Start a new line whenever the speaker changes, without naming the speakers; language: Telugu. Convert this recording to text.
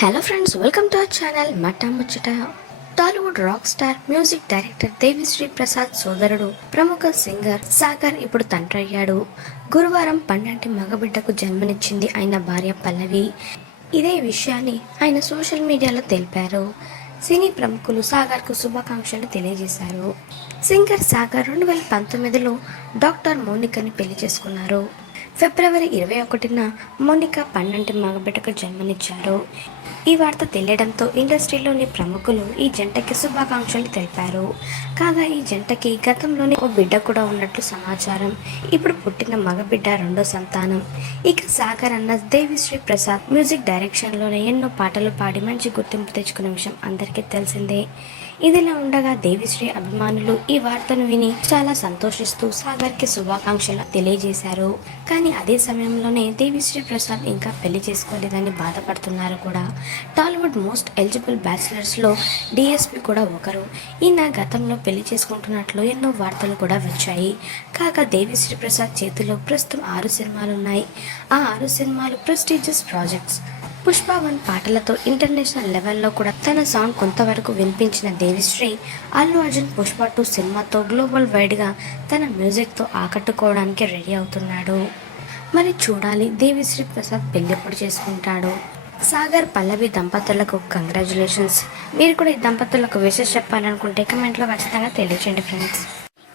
Hello friends welcome to our channel Matta Muchata Tollywood rock star music director Devi Sri Prasad సోదరుడు ప్రముఖ సింగర్ సాగర్ ఇప్పుడు తండ్రి అయ్యాడు గురువారం పన్నెండు మగబిడ్డకు జన్మనిచ్చింది ఆయన భార్య పల్లవి. ఇదే విషయాన్ని ఆయన సోషల్ మీడియాలో తెలిపారు. సినీ ప్రముఖులు సాగర్కు శుభాకాంక్షలు తెలియజేశారు. సింగర్ సాగర్ రెండు వేల పంతొమ్మిదిలో డాక్టర్ మోనికని పెళ్ళి చేసుకున్నారు. ఫిబ్రవరి ఇరవై ఒకటిన మోనిక పన్నెండు మగబిడ్డకు జన్మనిచ్చారు. ఈ వార్త తెలియడంతో ఇండస్ట్రీలోని ప్రముఖులు ఈ జంటకి శుభాకాంక్షలు తెలిపారు. కాగా ఈ జంటకి గతంలోనే ఓ బిడ్డ కూడా ఉన్నట్లు సమాచారం. ఇప్పుడు పుట్టిన మగబిడ్డ రెండో సంతానం. ఇక సాగర్ అన్న దేవిశ్రీ ప్రసాద్ మ్యూజిక్ డైరెక్షన్లోనే ఎన్నో పాటలు పాడి మంచి గుర్తింపు తెచ్చుకున్న విషయం అందరికీ తెలిసిందే. ఇదిలా ఉండగా దేవిశ్రీ అభిమానులు ఈ వార్తను విని చాలా సంతోషిస్తూ సాగర్కి శుభాకాంక్షలు తెలియజేశారు. కానీ అదే సమయంలోనే దేవిశ్రీ ప్రసాద్ ఇంకా పెళ్ళి చేసుకోలేదని బాధపడుతున్నారు కూడా. టాలీవుడ్ మోస్ట్ ఎలిజిబుల్ బ్యాచిలర్స్లో డిఎస్పి కూడా ఒకరు. ఈయన గతంలో పెళ్ళి చేసుకుంటున్నట్లు ఎన్నో వార్తలు కూడా వచ్చాయి. కాగా దేవిశ్రీ ప్రసాద్ చేతిలో ప్రస్తుతం ఆరు సినిమాలు ఉన్నాయి ఆ ఆరు సినిమాలు ప్రెస్టీజియస్ ప్రాజెక్ట్స్. పుష్పవన్ పాటలతో ఇంటర్నేషనల్ లెవెల్లో కూడా తన సాంగ్ కొంతవరకు వినిపించిన దేవిశ్రీ అల్లు అర్జున్ పుష్ప టూ సినిమాతో గ్లోబల్ వైడ్గా తన మ్యూజిక్తో ఆకట్టుకోవడానికి రెడీ అవుతున్నాడు. మరి చూడాలి దేవిశ్రీ ప్రసాద్ పెళ్ళిప్పుడు చేసుకుంటాడు? సాగర్ పల్లవి దంపతులకు కంగ్రాచులేషన్స్. మీరు కూడా ఈ దంపతులకు విషెస్ చెప్పాలనుకుంటే కమెంట్లో ఖచ్చితంగా తెలియచేయండి ఫ్రెండ్స్.